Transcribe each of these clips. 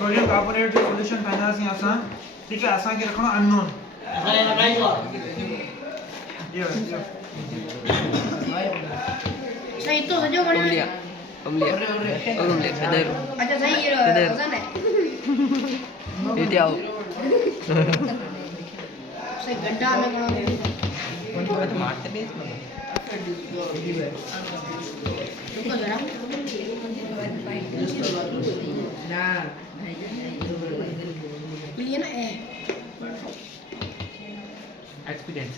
sodium carbonate जो solution ठाहींदा सी असां ठीक है असां के रखणो अननोन असां ने लगाइजो ये सही तो सजो गणियो अमलिया इधर अच्छा सही ये वजन है इधर आओ सही गड्ढा में गणो तो मारते बेस में रुको जरा ना ये ना है एक्सपीरियंस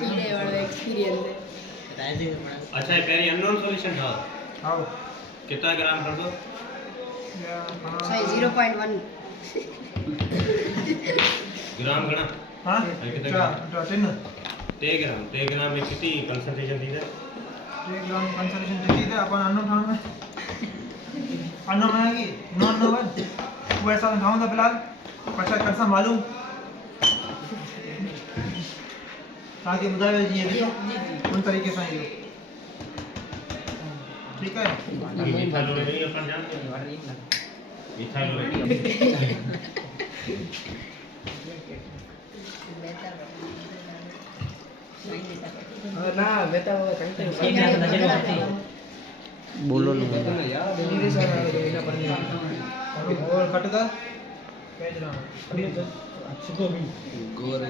कीड़े वाला एक्सपीरियंस है अच्छा ये पहले अननोन सॉल्यूशन था आओ कितना ग्राम कर दो सही 0.1 ग्राम गणा हां कितना तीन 3 ग्राम में कितनी कंसंट्रेशन थी है 3 ग्राम कंसंट्रेशन थी है अपन अननोन ठाण में अननोन है कि नॉन नोन वो ऐसा ठाऊं था फिलहाल पछा करसा मालूम ताकि बुधावे जी ये उन तरीके से ये ठीक है मीठा लोड़े नहीं अपन जानते हैं मीठा लोड़े ना बेटा वो कहीं बोलो ना धीरे से बिना पढ़ने और कट का पेज रहा अच्छे को भी गोर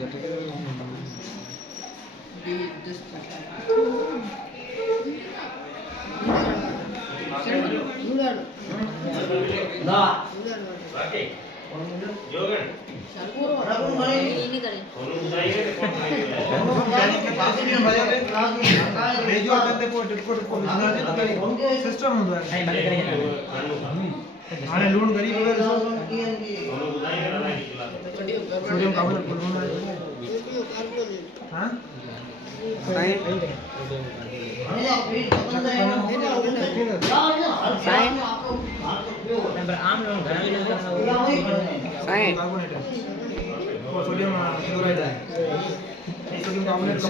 ना बाकी योगन नहीं करे सोनू बताइए कि कौन जाने के पास भी हम भैया भेजो आते को टिकट को सिस्टम होता है नहीं बंद करेंगे हाने लूण गरीब हो गए सोनू बताइए कि लड़ाई निकला सोडियम कार्बोनेट को लूण हां साइन साइन नंबर आम लोग घर में यूज करना साइन कार्बोनेट है और सोडियम क्लोराइड है सोडियम कार्बोनेट का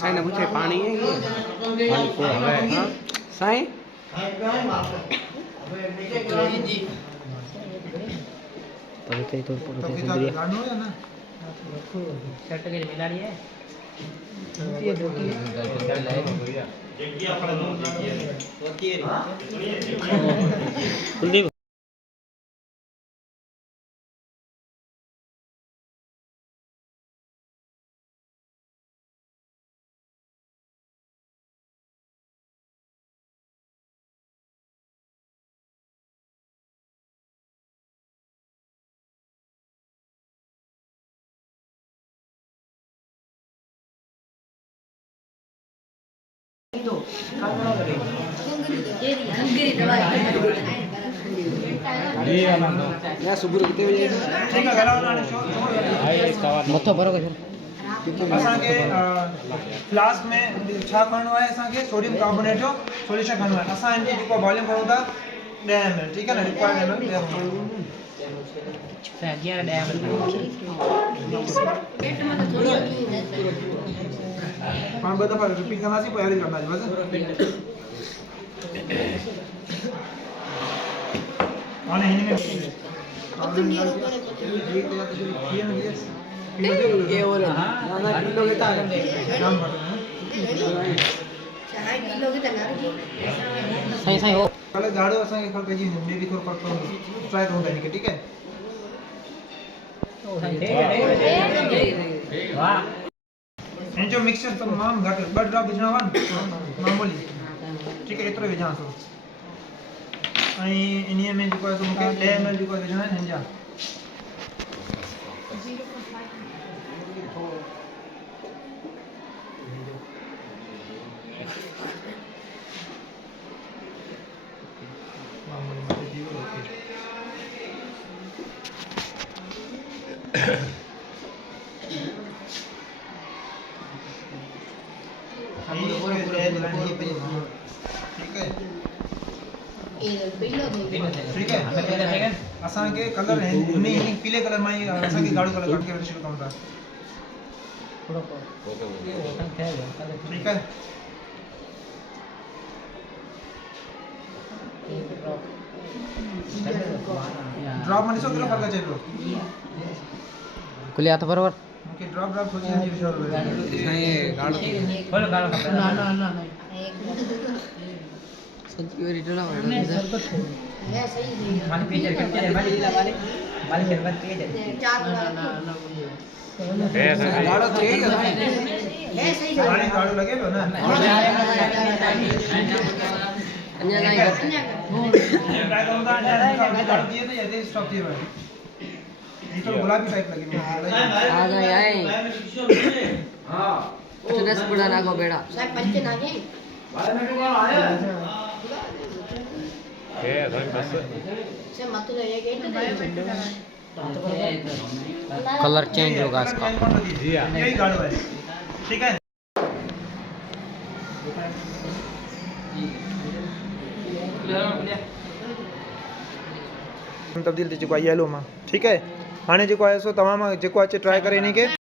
साइन अब मुझे पानी है ये पानी को है हां साइन पढ़ते तो पढ़ते दिया गानो है ना शर्ट के मिला रही है ये दो की जग्गी अपना दो जग्गी होती है कुलदीप तो कागड़ा करे ये हंगरी दवाई ये आनंद मैं सुबह कितने बजे ठीक है गला वाला शो मथो भरो के असां के फ्लास्क में छा करणो आहे असां के सोडियम कार्बोनेट जो सॉल्यूशन करणो आहे असां इन जो वॉल्यूम भरूं था 10 ml ठीक है ना required ml 10 ml saya kira ada yang पेट में तो थोड़ी पांच बार दफा रिपीट करना सी पर याद करना है बस और हिंदी में ये और ना किलो के ताकत नाम बताओ चाय किलो की तना सही सही हो कल गाड़ो असां के खल कजी मे भी थोड़ा फर्क ट्राई करूंगा नहीं ठीक है वाह इन जो मिक्सचर तमाम घट बड़ ड्रॉप विझणा वन मामूली ठीक है एतरो विझां सो आई इन्हीअ में जेको आहे सो मूंखे 10 ml जेको आहे विझणा आहिनि हिन जा मामूली मथे जीरो ओके ठीक है ठीक है असां के कलर है नहीं पीले कलर में असां के गाढ़ो कलर काट के शुरू कम था ठीक है ड्रॉप में ॾिसो कहिड़ो फर्क़ु अचे पियो खुले हाथ बराबर मूंखे ड्रॉप सोची सम्झी ॾिसणो पियो बोलो गालो है सही है माने पीछे कट के वाली के बात के चार गाढ़ो थी गयो है सही है पानी गाढ़ो लगे पियो न अन्य नहीं ट्राई करूं था गाढ़ो दिए तो ये स्टॉप थी भाई ये तो गुलाबी टाइप लगी आ गए आए हां चुनस बुड़ा ना को बेड़ा साहब पंचे ना जी बस से मत ले ये गेट कलर चेंज होगा इसका जी हाँ यही गाढ़ो है ठीक है तब्दील थी चुको आहे येलो मां ठीक है हाणे जेको आहे सो तव्हां मां जेको अचे ट्राई करे इन खे